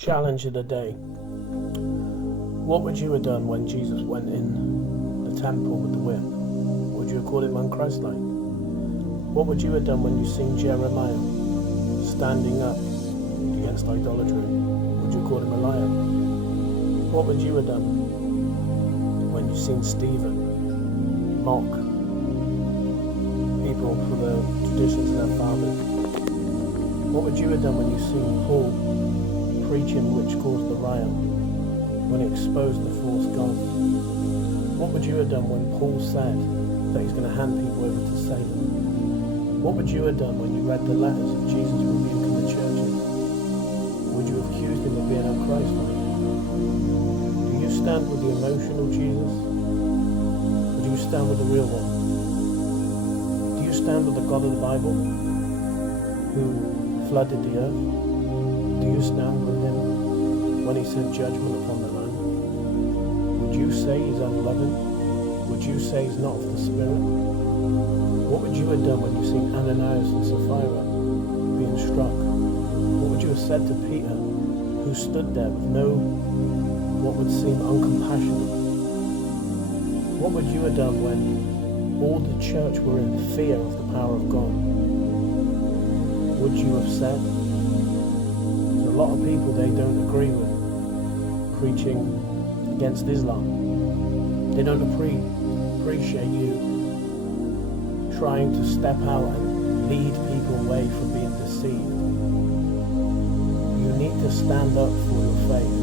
Challenge of the day. What would you have done when Jesus went in the temple with the whip? Would you have called him unchristlike? What would you have done when you seen Jeremiah standing up against idolatry? Would you call him a liar? What would you have done when you seen Stephen mock people for the traditions of their fathers? What would you have done when you seen Paul preaching which caused the riot, when he exposed the false gods? What would you have done when Paul said that he's going to hand people over to Satan? What would you have done when you read the letters of Jesus rebuking the churches? Would you have accused him of being unchristlike? Do you stand with the emotional Jesus? Or do you stand with the real one? Do you stand with the God of the Bible, who flooded the earth? Do you stand with him when he sent judgment upon the land? Would you say he's unloving? Would you say he's not of the Spirit? What would you have done when you seen Ananias and Sapphira being struck? What would you have said to Peter, who stood there with no, what would seem uncompassionate? What would you have done when all the church were in fear of the power of God? Would you have said? A lot of people, they don't agree with preaching against Islam. They don't appreciate you trying to step out and lead people away from being deceived. You need to stand up for your faith.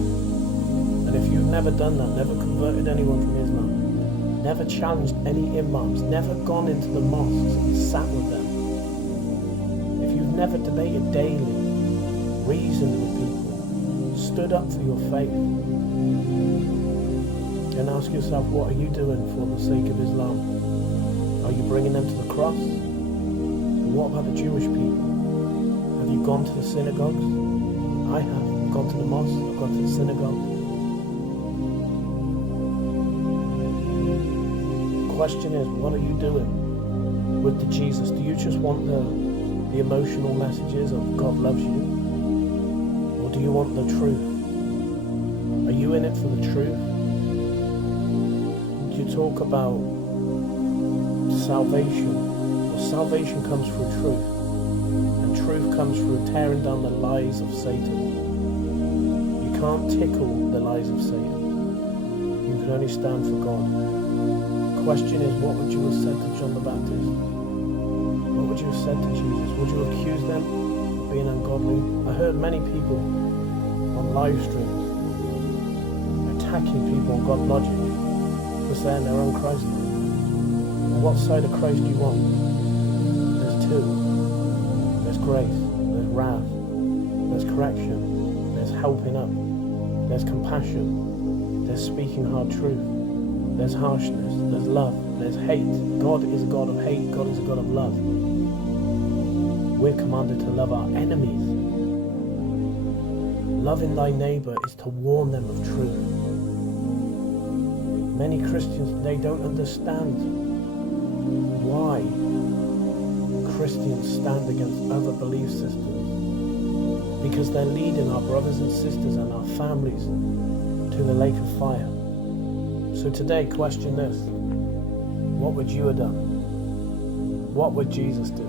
And if you've never done that, never converted anyone from Islam, never challenged any imams, never gone into the mosques and sat with them, if you've never debated daily, reasoned with people, stood up for your faith, then ask yourself, what are you doing for the sake of Islam? Are you bringing them to the cross? And what about the Jewish people? Have you gone to the synagogues? I have. I've gone to the mosque, I've gone to the synagogue. The question is, what are you doing with the Jesus? Do you just want the emotional messages of God loves you? Or do you want the truth? Are you in it for the truth? Do you talk about salvation? Well, salvation comes through truth, and truth comes through tearing down the lies of Satan. You can't tickle the lies of Satan. You can only stand for God. The question is, what would you have said to John the Baptist? What would you have said to Jesus? Would you accuse them of being ungodly? I heard many people on live streams attacking people on God Logic for saying they're unchristlike. What side of Christ do you want? There's two. There's grace, there's wrath, there's correction, there's helping up, there's compassion, there's speaking hard truth, there's harshness, there's love, there's hate. God is a God of hate, God is a God of love. We're commanded to love our enemies. Loving thy neighbour is to warn them of truth. Many Christians, they don't understand why Christians stand against other belief systems, because they're leading our brothers and sisters and our families to the lake of fire. So today, question this: what would you have done? What would Jesus do?